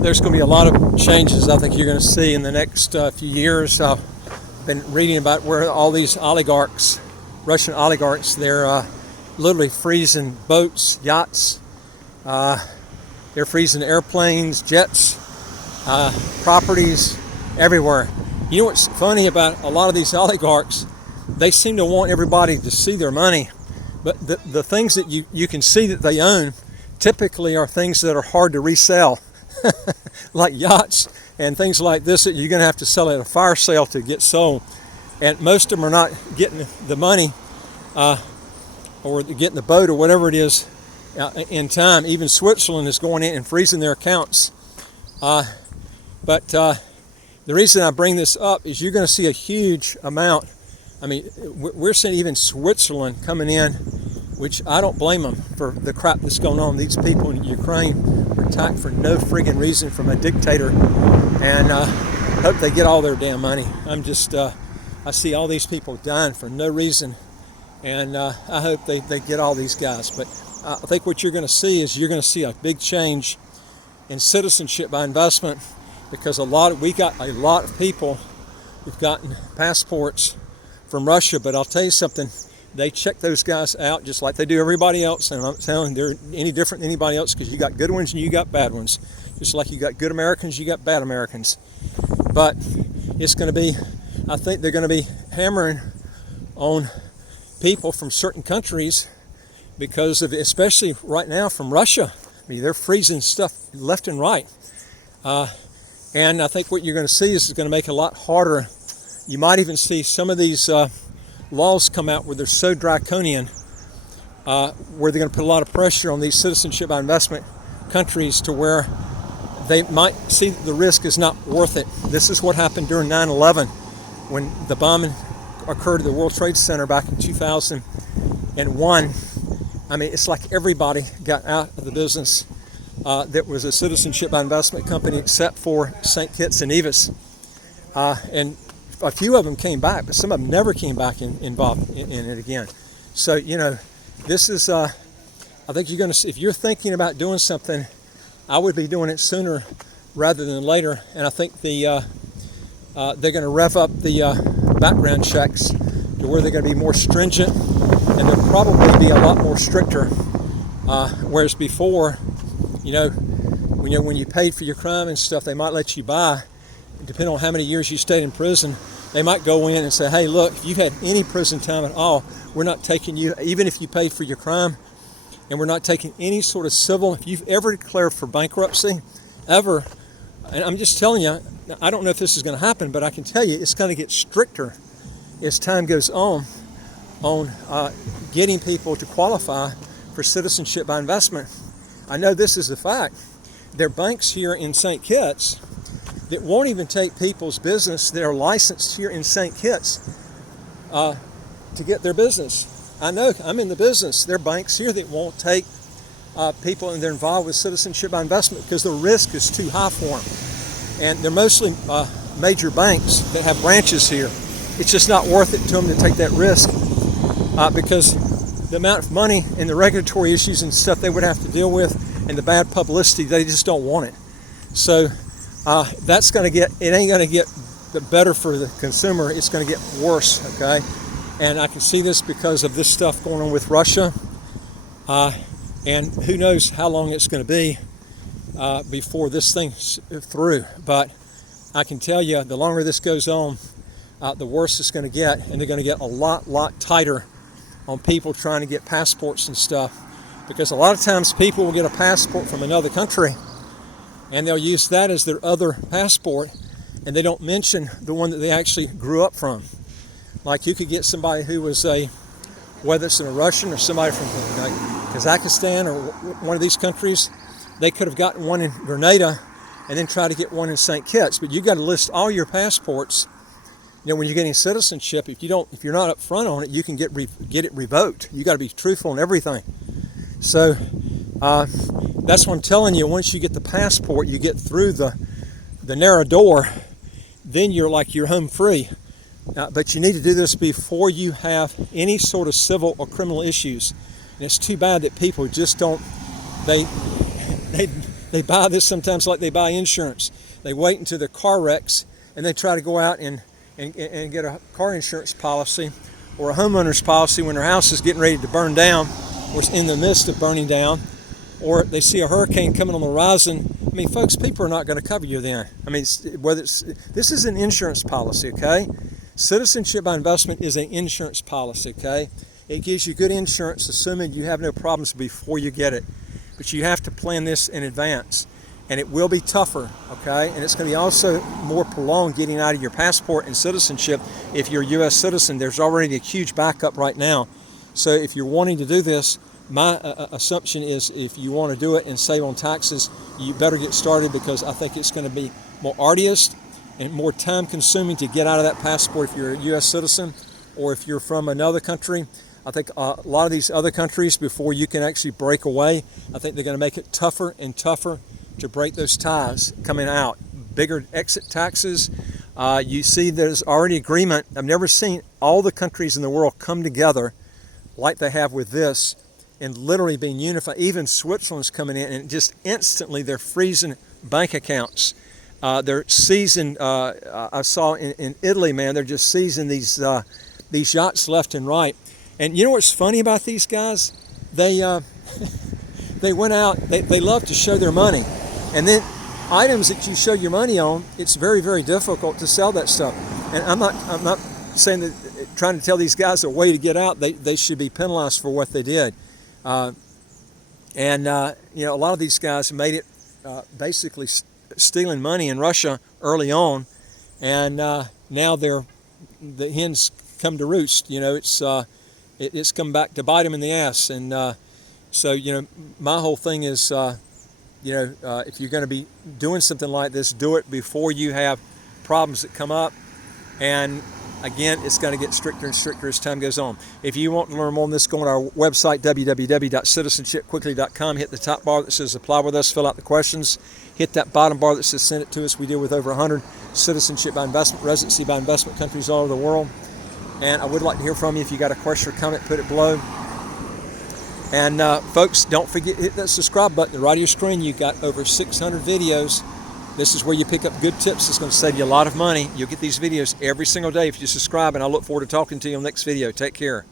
there's going to be a lot of changes I think you're going to see in the next few years. I've been reading about where all these oligarchs, Russian oligarchs, they're literally freezing boats, yachts, they're freezing airplanes, jets, properties, everywhere. You know what's funny about a lot of these oligarchs? They seem to want everybody to see their money, but the things that you can see that they own typically are things that are hard to resell, like yachts and things like this that you're going to have to sell at a fire sale to get sold. And most of them are not getting the money or getting the boat or whatever it is in time. Even Switzerland is going in and freezing their accounts. But the reason I bring this up is you're going to see a huge amount. I mean, we're seeing even Switzerland coming in, which I don't blame them for the crap that's going on. These people in Ukraine were attacked for no friggin' reason from a dictator, and hope they get all their damn money. I see all these people dying for no reason, and I hope they get all these guys. But I think what you're going to see is you're going to see a big change in citizenship by investment, because we got a lot of people who've gotten passports from Russia. But I'll tell you something, they check those guys out just like they do everybody else, and I'm not telling they're any different than anybody else, because you got good ones and you got bad ones. Just like you got good Americans, you got bad Americans. But it's going to be, I think they're going to be hammering on people from certain countries because of, especially right now from Russia. I mean, they're freezing stuff left and right. And I think what you're going to see is it's going to make it a lot harder. You might even see some of these laws come out where they're so draconian, where they're going to put a lot of pressure on these citizenship by investment countries to where they might see that the risk is not worth it. This is what happened during 9/11 when the bombing occurred at the World Trade Center back in 2001. I mean, it's like everybody got out of the business that was a citizenship by investment company except for St. Kitts and Nevis. And a few of them came back, but some of them never came back involved in it again. So, you know, this is, I think you're going to, if you're thinking about doing something, I would be doing it sooner rather than later. And I think they're going to rev up the background checks to where they're going to be more stringent, and they'll probably be a lot more stricter. Whereas before, when you paid for your crime and stuff, they might let you by. Depending on how many years you stayed in prison, they might go in and say, hey, look, if you've had any prison time at all, we're not taking you, even if you paid for your crime, and we're not taking any sort of civil, if you've ever declared for bankruptcy, ever, and I'm just telling you, I don't know if this is going to happen, but I can tell you it's going to get stricter as time goes on getting people to qualify for citizenship by investment. I know this is a fact. There are banks here in St. Kitts that won't even take people's business that are licensed here in St. Kitts to get their business. I know, I'm in the business. There are banks here that won't take people and they're involved with citizenship by investment because the risk is too high for them. And they're mostly major banks that have branches here. It's just not worth it to them to take that risk because the amount of money and the regulatory issues and stuff they would have to deal with and the bad publicity, they just don't want it. So that's going to get, it ain't going to get better for the consumer. It's going to get worse, okay? And I can see this because of this stuff going on with Russia. And who knows how long it's going to be before this thing's through. But I can tell you, the longer this goes on, the worse it's going to get. And they're going to get a lot tighter on people trying to get passports and stuff. Because a lot of times people will get a passport from another country and they'll use that as their other passport, and they don't mention the one that they actually grew up from. Like you could get somebody who was whether it's a Russian or somebody from Kazakhstan or one of these countries, they could have gotten one in Grenada and then try to get one in St. Kitts. But you got to list all your passports. When you're getting citizenship, if you're not up front on it, you can get it revoked. You got to be truthful in everything. So that's what I'm telling you. Once you get the passport, you get through the narrow door, then you're home free. But you need to do this before you have any sort of civil or criminal issues. And it's too bad that people just don't, they They buy this sometimes like they buy insurance. They wait until their car wrecks and they try to go out and get a car insurance policy or a homeowner's policy when their house is getting ready to burn down or is in the midst of burning down, or they see a hurricane coming on the horizon. I mean, folks, people are not going to cover you then. I mean, this is an insurance policy, okay? Citizenship by investment is an insurance policy, okay? It gives you good insurance, assuming you have no problems before you get it. But you have to plan this in advance. And it will be tougher, okay? And it's going to be also more prolonged getting out of your passport and citizenship if you're a U.S. citizen. There's already a huge backup right now. So if you're wanting to do this, my assumption is if you want to do it and save on taxes, you better get started, because I think it's going to be more arduous and more time consuming to get out of that passport if you're a U.S. citizen or if you're from another country. I think a lot of these other countries, before you can actually break away, I think they're going to make it tougher and tougher to break those ties coming out. Bigger exit taxes. You see there's already agreement. I've never seen all the countries in the world come together like they have with this and literally being unified. Even Switzerland's coming in and just instantly they're freezing bank accounts. They're seizing, I saw in Italy, man, they're just seizing these yachts left and right. And you know what's funny about these guys? They went out, they love to show their money. And then items that you show your money on, it's very, very difficult to sell that stuff. And I'm not saying that, trying to tell these guys a way to get out. They should be penalized for what they did. You know, a lot of these guys made it basically stealing money in Russia early on, and now the hens come to roost. You know, it's come back to bite them in the ass. And so, you know, my whole thing is, you know, if you're going to be doing something like this, do it before you have problems that come up. And again, it's going to get stricter and stricter as time goes on. If you want to learn more on this, go on our website, www.citizenshipquickly.com. Hit the top bar that says apply with us, fill out the questions. Hit that bottom bar that says send it to us. We deal with over 100 citizenship by investment, residency by investment countries all over the world. And I would like to hear from you. If you got a question or comment, put it below. And folks, don't forget to hit that subscribe button right of your screen. You got over 600 videos. This is where you pick up good tips. It's going to save you a lot of money. You'll get these videos every single day if you subscribe, and I look forward to talking to you on the next video. Take care.